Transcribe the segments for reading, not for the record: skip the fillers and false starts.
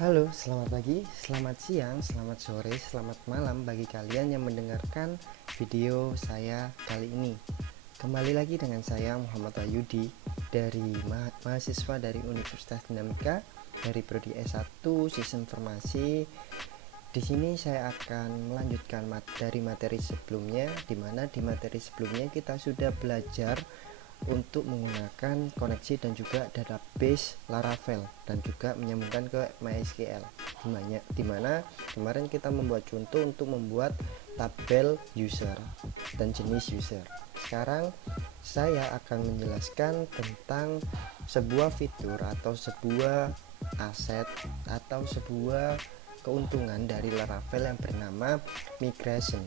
Halo, selamat pagi, selamat siang, selamat sore, selamat malam bagi kalian yang mendengarkan video saya kali ini. Kembali lagi dengan saya Muhammad Ayudi dari mahasiswa dari Universitas Dinamika dari prodi S1 Sistem Informasi. Di sini saya akan melanjutkan dari materi sebelumnya, di mana di materi sebelumnya kita sudah belajar untuk menggunakan koneksi dan juga database Laravel dan juga menyambungkan ke MySQL, dimana kemarin kita membuat contoh untuk membuat tabel user dan jenis user. Sekarang saya akan menjelaskan tentang sebuah fitur atau sebuah aset atau sebuah keuntungan dari Laravel yang bernama migration.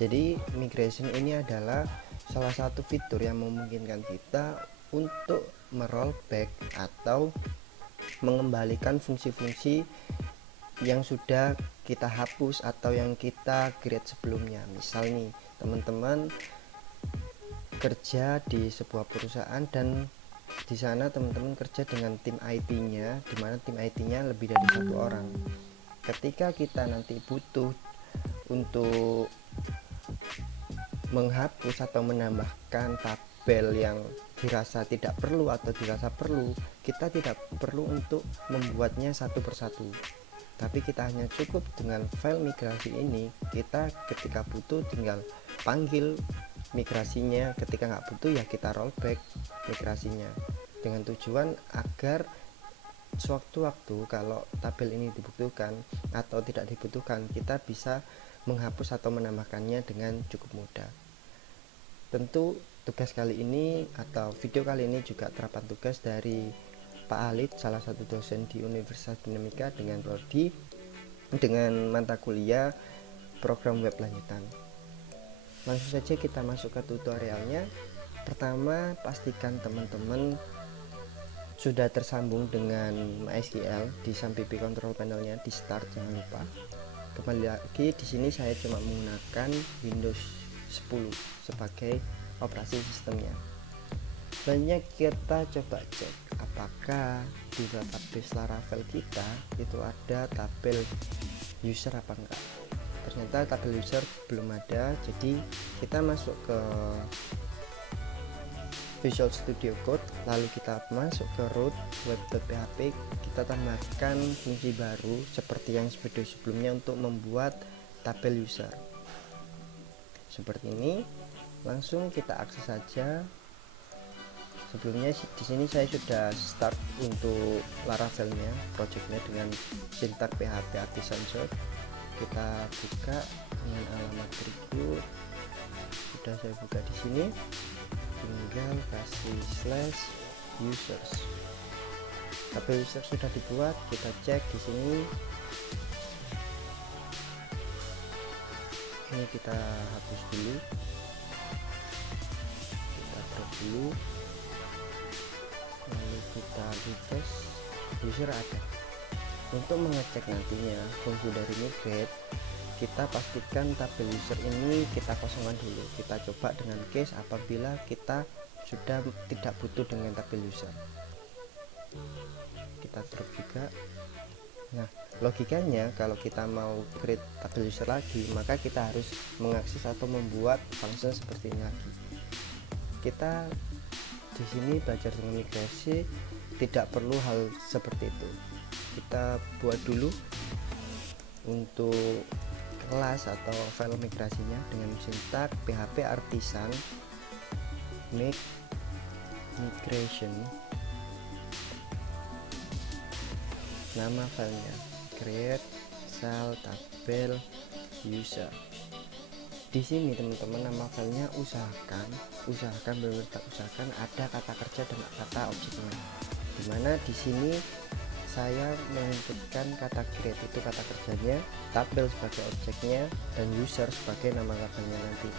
Jadi migration ini adalah salah satu fitur yang memungkinkan kita untuk merollback atau mengembalikan fungsi-fungsi yang sudah kita hapus atau yang kita create sebelumnya. Misal nih, teman-teman kerja di sebuah perusahaan dan di sana teman-teman kerja dengan tim IT-nya, di mana tim IT-nya lebih dari satu orang. Ketika kita nanti butuh untuk menghapus atau menambahkan tabel yang dirasa tidak perlu atau dirasa perlu, kita tidak perlu untuk membuatnya satu persatu, tapi kita hanya cukup dengan file migrasi ini. Kita ketika butuh tinggal panggil migrasinya, ketika nggak butuh ya kita rollback migrasinya, dengan tujuan agar sewaktu-waktu kalau tabel ini dibutuhkan atau tidak dibutuhkan, kita bisa menghapus atau menambahkannya dengan cukup mudah. Tentu tugas kali ini atau video kali ini juga terapan tugas dari Pak Alid, salah satu dosen di Universitas Dinamika dengan prodi dengan mata kuliah program web lanjutan. Langsung saja kita masuk ke tutorialnya. Pertama, pastikan teman-teman sudah tersambung dengan MySQL di Sampipi control panelnya, di start jangan lupa. Kembali lagi, di sini saya cuma menggunakan Windows 10 sebagai operasi sistemnya. Selanjutnya kita coba cek apakah di database Laravel kita itu ada tabel user apa enggak. Ternyata tabel user belum ada, jadi kita masuk ke Visual Studio Code, lalu kita masuk ke root web.php, kita tambahkan fungsi baru seperti yang video sebelumnya untuk membuat tabel user. Seperti ini, langsung kita akses saja. Sebelumnya di sini saya sudah start untuk Laravelnya, projectnya dengan sintak PHP Artisan Shop. Kita buka dengan alamat berikut. Sudah saya buka di sini. Tinggal kasih /users. Tabel user sudah dibuat, kita cek di sini. Ini kita hapus dulu, kita drop dulu, lalu kita refresh. User ada. Untuk mengecek nantinya fungsi dari migrate, kita pastikan tabel user ini kita kosongkan dulu. Kita coba dengan case apabila kita sudah tidak butuh dengan tabel user. Kita drop juga. Nah, logikanya kalau kita mau create tabel user lagi, maka kita harus mengakses atau membuat function seperti ini lagi. Kita di sini belajar dengan migrasi tidak perlu hal seperti itu. Kita buat dulu untuk kelas atau file migrasinya dengan sintak PHP Artisan make migration. Nama filenya create cell tabel user. Di sini teman-teman nama filenya usahakan benar-benar usahakan ada kata kerja dan kata objeknya. Dimana di sini saya menginputkan kata create itu kata kerjanya, tabel sebagai objeknya, dan user sebagai nama tabelnya nanti.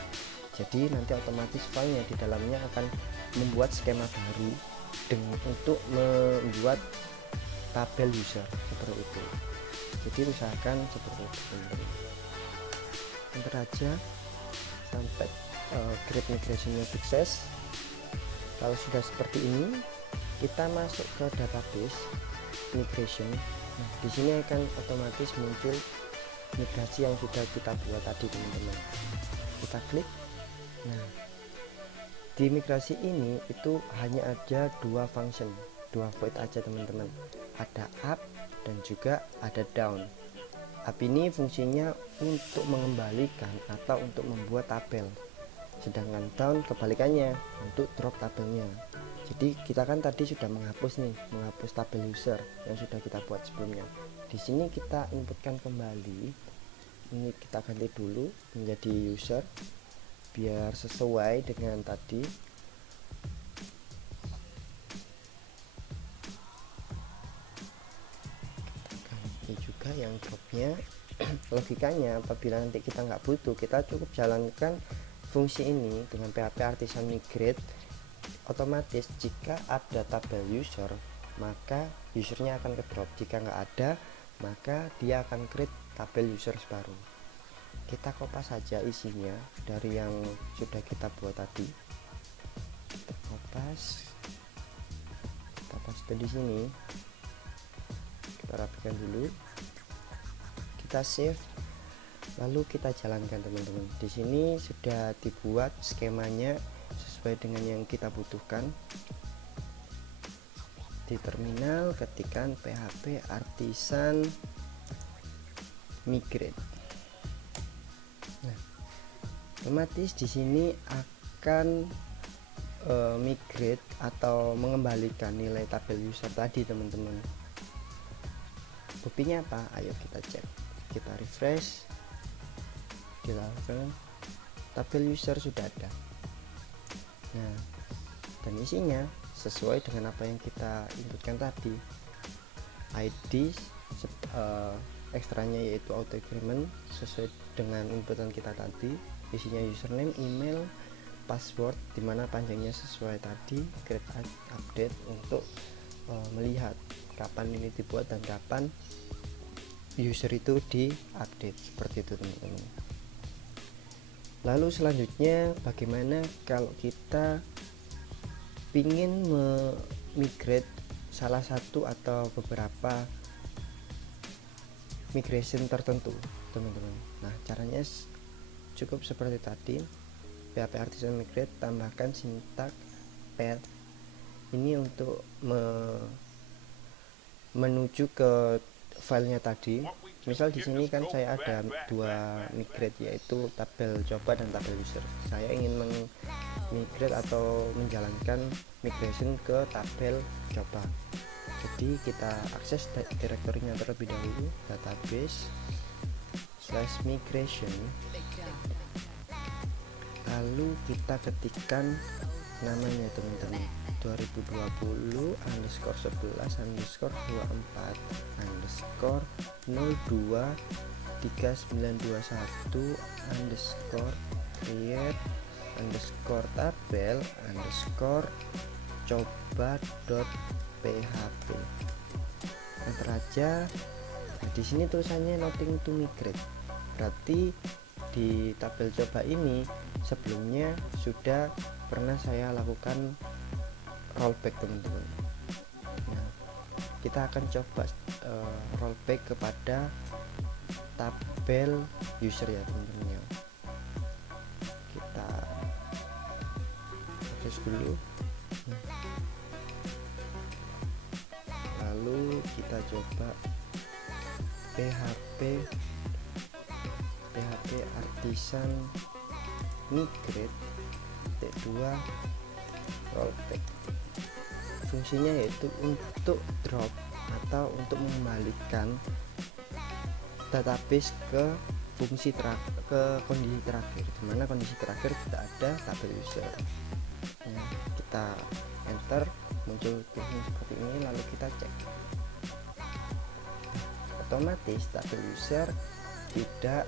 Jadi nanti otomatis filenya di dalamnya akan membuat skema baru untuk membuat tabel user seperti itu. Jadi usahakan seperti itu. Enter aja sampai create migrationnya sukses. Kalau sudah seperti ini, kita masuk ke database migration. Nah, di sini akan otomatis muncul migrasi yang sudah kita buat tadi teman-teman. Kita klik. Nah, di migrasi ini itu hanya ada dua function, dua void aja teman-teman. Ada up dan juga ada down. Up ini fungsinya untuk mengembalikan atau untuk membuat tabel, sedangkan down kebalikannya untuk drop tabelnya. Jadi kita kan tadi sudah menghapus tabel user yang sudah kita buat sebelumnya. Di sini kita inputkan kembali, ini kita ganti dulu menjadi user biar sesuai dengan tadi. Kita ganti juga yang dropnya. Logikanya apabila nanti kita nggak butuh, kita cukup jalankan fungsi ini dengan PHP Artisan Migrate. Otomatis jika ada tabel user, maka usernya akan ke drop. Jika nggak ada, maka dia akan create tabel user baru. Kita kopas saja isinya dari yang sudah kita buat tadi. Kita kopas, kita paste di sini, kita rapikan dulu, kita save, lalu kita jalankan teman-teman. Di sini sudah dibuat skemanya sesuai dengan yang kita butuhkan. Di terminal ketikkan PHP Artisan Migrate. Nah, otomatis di sini akan migrate atau mengembalikan nilai tabel user tadi teman-teman. Buktinya apa? Ayo kita cek. Kita refresh, dilakukan, tabel user sudah ada. Nah, dan isinya sesuai dengan apa yang kita inputkan tadi. ID ekstranya yaitu auto increment sesuai dengan inputan kita tadi. Isinya username, email, password, dimana panjangnya sesuai tadi. Create update untuk melihat kapan ini dibuat dan kapan user itu diupdate, seperti itu teman-teman. Lalu selanjutnya bagaimana kalau kita ingin migrate salah satu atau beberapa migration tertentu teman-teman. Nah, caranya cukup seperti tadi. PHP Artisan Migrate, tambahkan sintak path ini untuk menuju ke filenya tadi. Misal di sini kan saya ada dua migrate, yaitu tabel coba dan tabel user. Saya ingin migrate atau menjalankan migration ke tabel coba. Jadi kita akses direktorinya terlebih dahulu, database /migration, lalu kita ketikkan namanya teman-teman, 2021/02/_tabel_coba.php. Enter aja. Nah, di sini tulisannya nothing to migrate. Berarti di tabel coba ini sebelumnya sudah pernah saya lakukan rollback teman-teman. Nah, kita akan coba rollback kepada tabel user ya teman-teman ya. Kita akses dulu. Lalu kita coba PHP Artisan Migrate T2 rollback. Fungsinya yaitu untuk drop atau untuk mengembalikan database ke kondisi terakhir, dimana kondisi terakhir tidak ada tabel user. Nah, kita enter, muncul tulisan seperti ini, lalu kita cek. Otomatis tabel user tidak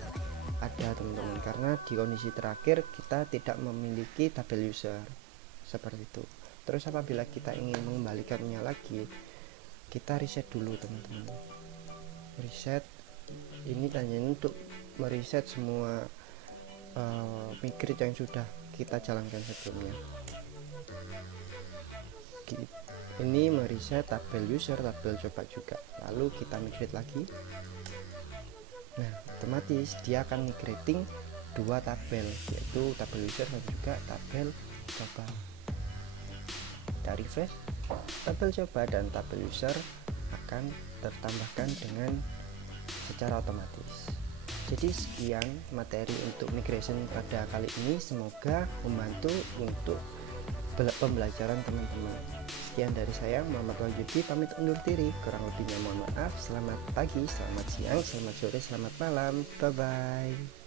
ada teman-teman, karena di kondisi terakhir kita tidak memiliki tabel user, seperti itu. Terus apabila kita ingin mengembalikannya lagi, kita reset dulu teman-teman. Reset ini tandanya untuk mereset semua migrate yang sudah kita jalankan sebelumnya. ini mereset tabel user, tabel coba juga, lalu kita migrate lagi. Nah, otomatis dia akan migrating dua tabel, yaitu tabel user dan juga tabel coba. Kita refresh, tabel coba dan tabel user akan tertambahkan dengan secara otomatis. Jadi sekian materi untuk migration pada kali ini, semoga membantu untuk pembelajaran teman-teman. Sekian dari saya, Muhammad Wahyudi, pamit undur diri. Kurang lebihnya mohon maaf. Selamat pagi, selamat siang, selamat sore, selamat malam. Bye bye.